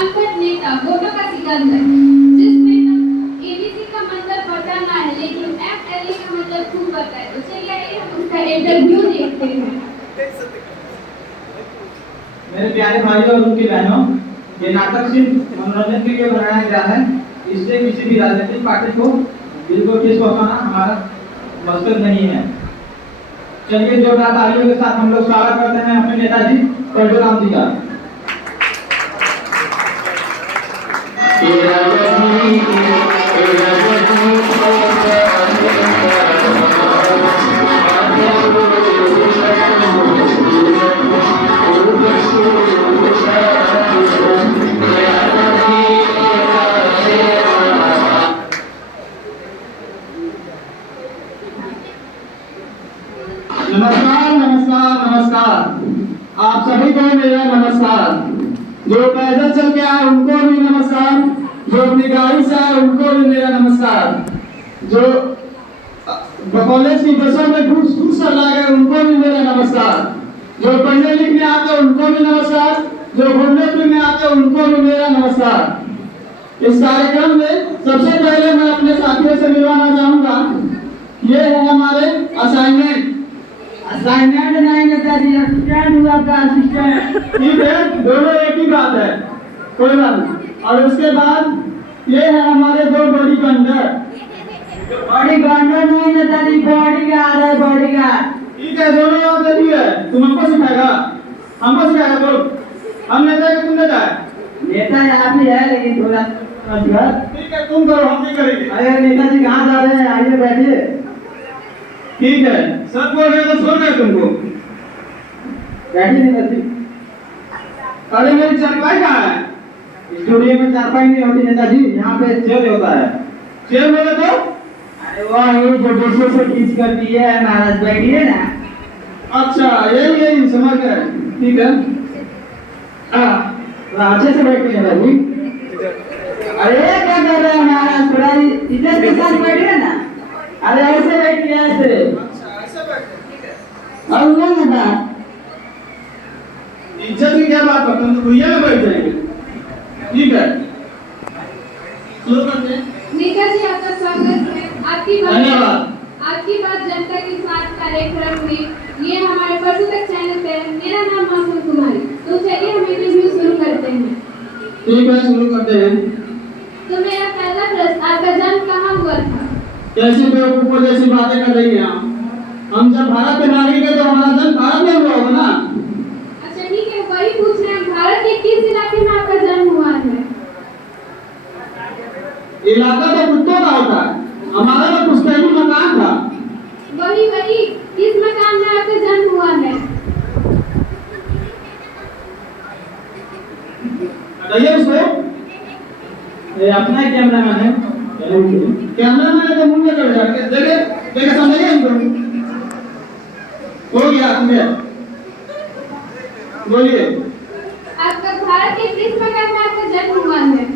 अनपढ़ नेता वोटों का सिकंदर, जिसमें एबीसी का मतलब पता ना है लेकिन एफएलए का मतलब खूब पता है। तो चलिए आइए हम उसका इंटरव्यू देखते हैं। मेरे प्यारे भाइयों और उनकी बहनों, ये नाटक सिर्फ मनोरंजन के लिए बनाया गया है। इससे किसी भी राजनीतिक पार्टी को दिल को ठेस पहुंचाना हमारा मकसद नहीं है। चलिए जोरदार तालियों के साथ हम लोग स्वागत करते हैं अपने नेताजी परशुराम जी का। नमस्कार नमस्कार नमस्कार, आप सभी को मेरा नमस्कार। जो पैदल चल के आए उनको भी नमस्कार, जो अपनी गाड़ी से आए उनको भी मेरा नमस्कार, जो कॉलेज की बसों में घूस कर लाए गए उनको भी मेरा नमस्कार, जो पढ़ने लिखने आते उनको भी नमस्कार, जो घूमने फिरने आते उनको भी मेरा नमस्कार। इस कार्यक्रम में सबसे पहले मैं अपने साथियों से मिलवाना चाहूंगा। ये है हमारे असाइनमेंट नहीं नेताजी, असिस्टेंट हुआ का असिस्टेंट। ठीक है, दोनों एक ही बात है, कोई बात नहीं। और उसके बाद ये है हमारे दो बॉडी गार्डर नहीं नेताजी, बॉडीगार्ड है, बॉडीगार्ड। ठीक है, दोनों यहाँ पे है। तुम हमको सिखाएगा, हमको सिखाएगा तो हम नेता है कि तुम नेता है? नेता यहाँ भी है लेकिन थोड़ा ठीक है, तुम करो, हम नहीं करेंगे। अरे नेताजी कहाँ जा रहे हैं, आइए बैठिए। ठीक है, सब बोल रहे तो छोड़ रहे तुमको, बैठिए नेताजी। अरे मेरी चारपाई कहाँ है? स्टूडियो में चारपाई नहीं होती नेताजी, यहाँ पे चेयर होता है। चेयर बोले तो? अरे वाह, ये जो दूसरे से खींच कर दी है महाराज, बैठिए ना। अच्छा, यही समझ गए, ठीक है। अच्छे से बैठिए नेताजी। अरे क्या कर रहे हैं महाराज, थोड़ा इज्जत के साथ बैठिए ना। अरे ऐसे बैठिए, ऐसे। अच्छा, ऐसे बैठिए, ठीक है। और वो ना इज्जत की क्या बात करते हैं, तो भैया में बैठ जाएंगे। ठीक है, शुरू करते हैं। नेताजी आपका स्वागत है। धन्यवाद। आपकी बात जनता के साथ कार्यक्रम में ये हमारे परसों तक चैनल पे है। मेरा नाम मासूम कुमारी। तो चलिए हम इंटरव्यू शुरू करते हैं। ठीक है, शुरू करते हैं। तो मेरा पहला प्रश्न, आपका जन्म कहाँ हुआ था? कैसी बेवकूफों जैसी बातें कर रही हैं आप? हम जब भारत के नागरिक हैं तो हमारा जन्म भारत में हुआ होगा ना। अच्छा ठीक है, वही पूछ रहे हैं, भारत के किस इलाके में आपका जन्म हुआ है? इलाका तो कुत्तों का होता है, हमारा तो पुश्तैनी मकान था। वही किस मकान में आपका जन्म हुआ है? बताइए उसको। ये अपना कैमरामैन है, कैमरामैन है तो मुंह में चढ़ जाके देखे समझिए इनको। हो गया, बोलिए। आपका भारत के किस मकान में आपका जन्म हुआ है?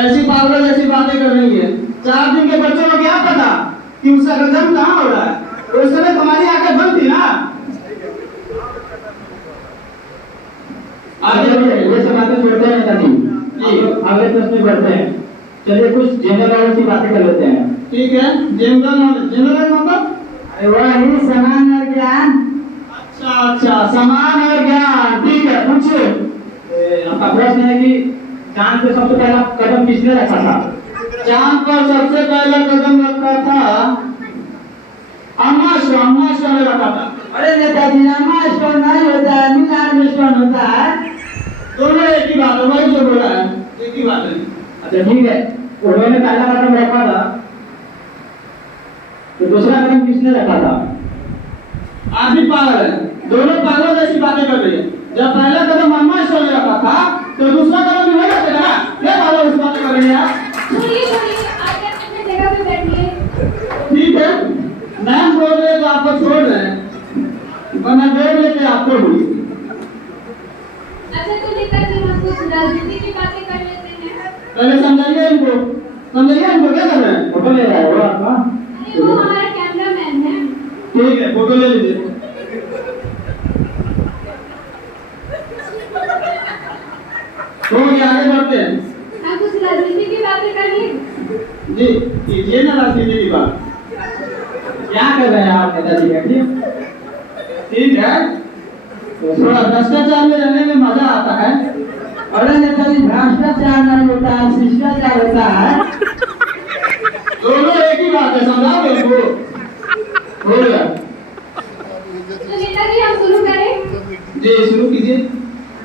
ऐसी पागल जैसी बातें कर रही है। 4 दिन के बच्चों को क्या पता कि उसका जन्म कहाँ हो रहा है? उस समय तुम्हारी आंखें बंद थी ना। आगे ये सब बातें छोड़ते हैं नेताजी, अगले प्रश्न में बढ़ते हैं। चलिए कुछ जनरल नॉलेज की बातें कर लेते हैं। ठीक है, जनरल नॉलेज मतलब? अरे वही समान और ज्ञान। अच्छा, समान और ज्ञान, ठीक है, पूछिए। आपका प्रश्न है कि चांद पे सबसे पहला कदम किसने रखा था? चांद पर सबसे पहला कदम रखा था अम्मा ने रखा था। अरे नेताजी, अम्मा स्टोन नहीं होता है, नील स्टोन होता है। दोनों एक ही बात है, वही जो बोला है, एक ही बात है। अच्छा ठीक है, उन्होंने पहला कदम रखा था तो दूसरा कदम किसने रखा था? आप भी पागल है, दोनों पागलों जैसी बातें कर रही है। जब पहला कदम अम्मा ने रखा था तो दूसरा कदम भी वही रखेगा ना। क्या पागल इस बात कर रही है आप? छोड़िए, आप अपनी जगह पे बैठिए। ठीक है, मैम बोल रहे तो आपको छोड़ रहे हैं, वरना बोल लेते आपको भी। अच्छा तो नेताजी, हम कुछ राजनीति की बातें कर लेते हैं। पहले समझाइए इनको क्या कर रहे हैं? फोटो ले रहा है वो आपका? अरे वो हमारा कैमरामैन है। ठीक है, फोटो ले लीजिए। हो गया। आगे बढ़ते हैं। हम कुछ राजनीति की बातें करिए। जी कीजिए ना राजनीति की बात। क्या कर रहे हैं आप नेताजी बैठिए। ठीक है, थोड़ा भ्रष्टाचार में रहने में मजा आता है। अरे नेताजी भ्रष्टाचार नहीं होता है, शिष्टाचार होता है। दोनों एक ही बात है, समझाओगे उनको? हो गया। तो नेताजी हम शुरू करें। जी शुरू कीजिए।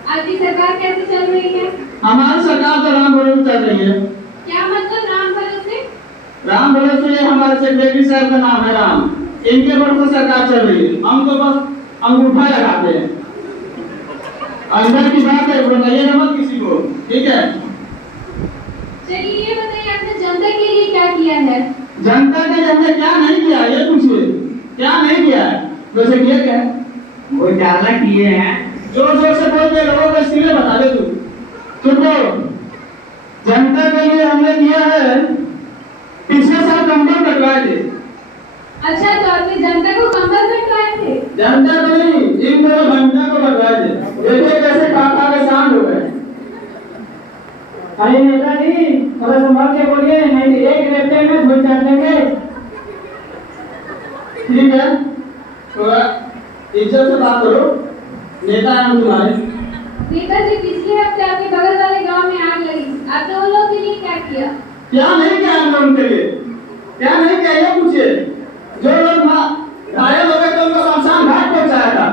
आपकी सरकार कैसे चल रही है? हमारी सरकार तो राम भरोसे चल रही है। क्या मतलब राम भरोसे? राम भरोसे हमारे सेक्रेटरी साहब का नाम है राम, इनके भरोसे सरकार चल रही है। हम तो बस अंगूठा लगाते हैं। अंदर की बात है, बताइएगा मत किसी को, ठीक है? चलिए ये बताइए आपने जनता के लिए क्या किया है? जनता के लिए हमने क्या नहीं किया ये पूछिए, क्या नहीं किया है? वैसे किया क्या है? वो ज्यादा किए हैं। जोर जोर से बोल के लोगों को इसलिए बता दे तू। सुनो, जनता के लिए हमने किया है, पिछले साल कंबल बंटवाए थे। अच्छा तो आपने जनता को कंबल बंटवाए थे? जनता को नहीं, इन दोनों घंटा को बंटवाए थे। देखिए कैसे काका के शांत हो गए। अरे नेताजी थोड़ा संभाल के बोलिए, नहीं तो एक रेपटे में धुल चाट देंगे। ठीक है, थोड़ा इज्जत से बात करो, नेता है हम तुम्हारे। नेताजी पिछले हफ्ते आपके बगल वाले गांव में आग लगी, आपने उन लोगों के लिए क्या किया? क्या नहीं किया हमने उनके लिए? क्या नहीं किया ये पूछिए। जो लोग घायल हो गए थे उनको शमशान घाट पहुंचाया था।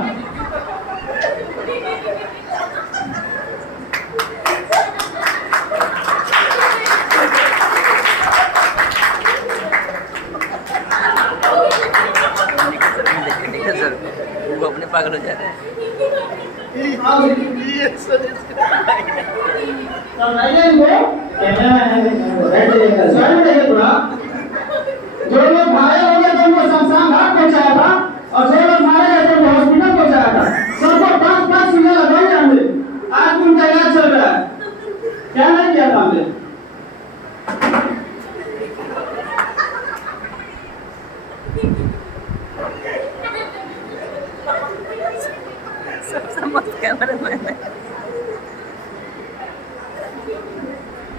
वो अपने पागल हो जाते हैं। समझाइए इनको। थोड़ा जो लोग घायल हो गए थे उनको शमशान घाट पहुंचाया था, और जो लोग मारे गए थे उनको हॉस्पिटल पहुंचाया था। सबको 5-5 सुइयां लगवाई हमने। आज उनका इलाज चल रहा है। क्या नहीं किया था हमने?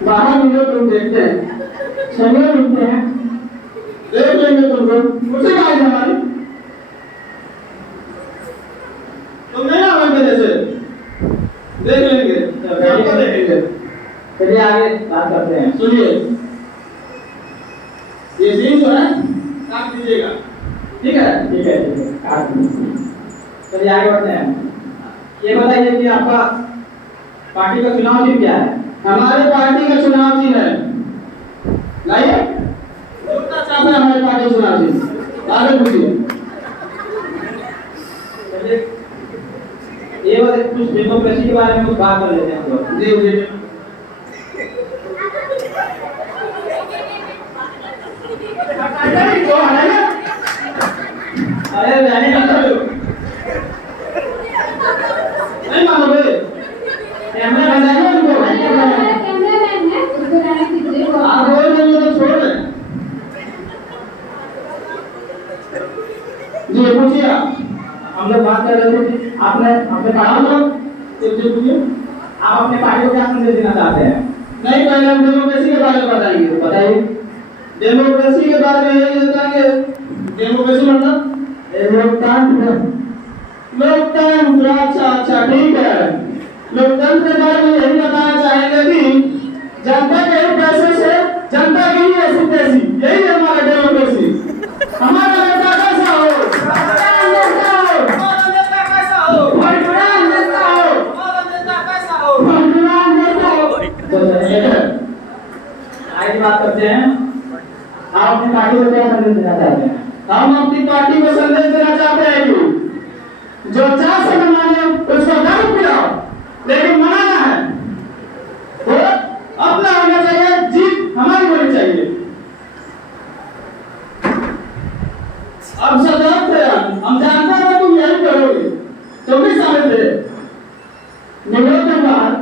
बाहर मिलो तुम देखते हैं, चलिए मिलते हैं। देख लेंगे तुमको। मुझसे कहा है हमारी, तुम नहीं आओगे मेरे से, देख लेंगे, सबको देखेंगे। चलिए आगे बात करते हैं। सुनिए, ये सीन जो है काट दीजिएगा, ठीक है? ठीक है काट दीजिए। चलिए आगे बढ़ते हैं। ये बताइए कि आपका पार्टी का चुनाव चिन्ह क्या है? हमारे पार्टी का चुनाव चिन्ह है, लाइए जितना चाहते हैं हमारी पार्टी चुनाव चिन्ह। आगे पूछिए। चलिए ये बताइए कुछ डेमोक्रेसी के बारे में कुछ बात कर लेते हैं हम लोग। जी जी अरे रहने दो। नहीं मानोगे? कैमरा लगाइए उनको। हमारा कैमरामैन है, उसको रहने दीजिए। आप बोल रहे हो तो छोड़ दें। जी पूछिए आप। हम लोग बात कर रहे थे कि आपने अपने आप पार्टी लोग जी पूछिए। आप अपने पार्टी को क्या संदेश देना चाहते हैं? नहीं, पहले हम डेमोक्रेसी के बारे में बताएंगे। बताइए। डेमोक्रेसी के बारे में यही बताएंगे। डेमोक्रेसी मतलब लोकतंत्र। लोकतंत्र। अच्छा अच्छा ठीक है। लोकतंत्र के बारे में यही बताना चाहेंगे कि जनता के ही पैसे से जनता की ही ऐसी तैसी, यही है हमारा डेमोक्रेसी। हमारा नेता कैसा हो? हमारा नेता कैसा हो? भगवान नेता हो। भगवान नेता हो। तो चलिए आगे बात करते हैं। आप अपनी पार्टी को क्या संदेश देना चाहते हैं? हम अपनी पार्टी को संदेश देना चाहते हैं कि जो 4 से माने उसको दारू पिलाओ, लेकिन मनाना है वो अपना होना चाहिए, जीत हमारी होनी चाहिए। अब सतर्क थे हम जानते हैं तुम यही करोगे, तुम भी शामिल थे। निकलो के बाद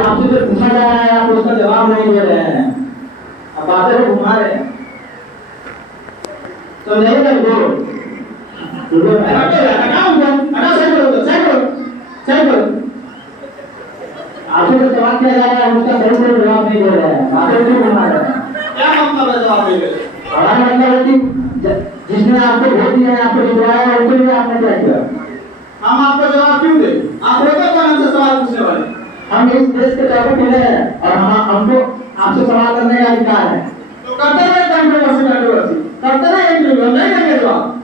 आपसे जो पूछा जा रहा है आप उसका जवाब नहीं दे रहे हैं, अब बातें को घुमा रहे हैं। तो नहीं कर दो। हटो यार, हटाओ उनको, हटाओ, साइड करो, साइड करो, सही बोलो। आपसे जो सवाल किया जा रहा है उसका सही से जवाब नहीं दे रहे हैं, आपसे क्यों बना रहे हैं? क्या मतलब है जवाब नहीं दे रहे? हमारा मतलब है कि जिसने आपको वोट दिया है, आपको जितवाया है, उनके लिए आपने क्या किया? हम आपको जवाब क्यों दें? आप होते कौन हमसे सवाल पूछने वाले? हम इस देश के टॉपिक हैं और हमको आपसे सवाल करने का अधिकार है। तो करते रहे कंट्रोवर्सी करते रहे, नहीं देंगे जवाब।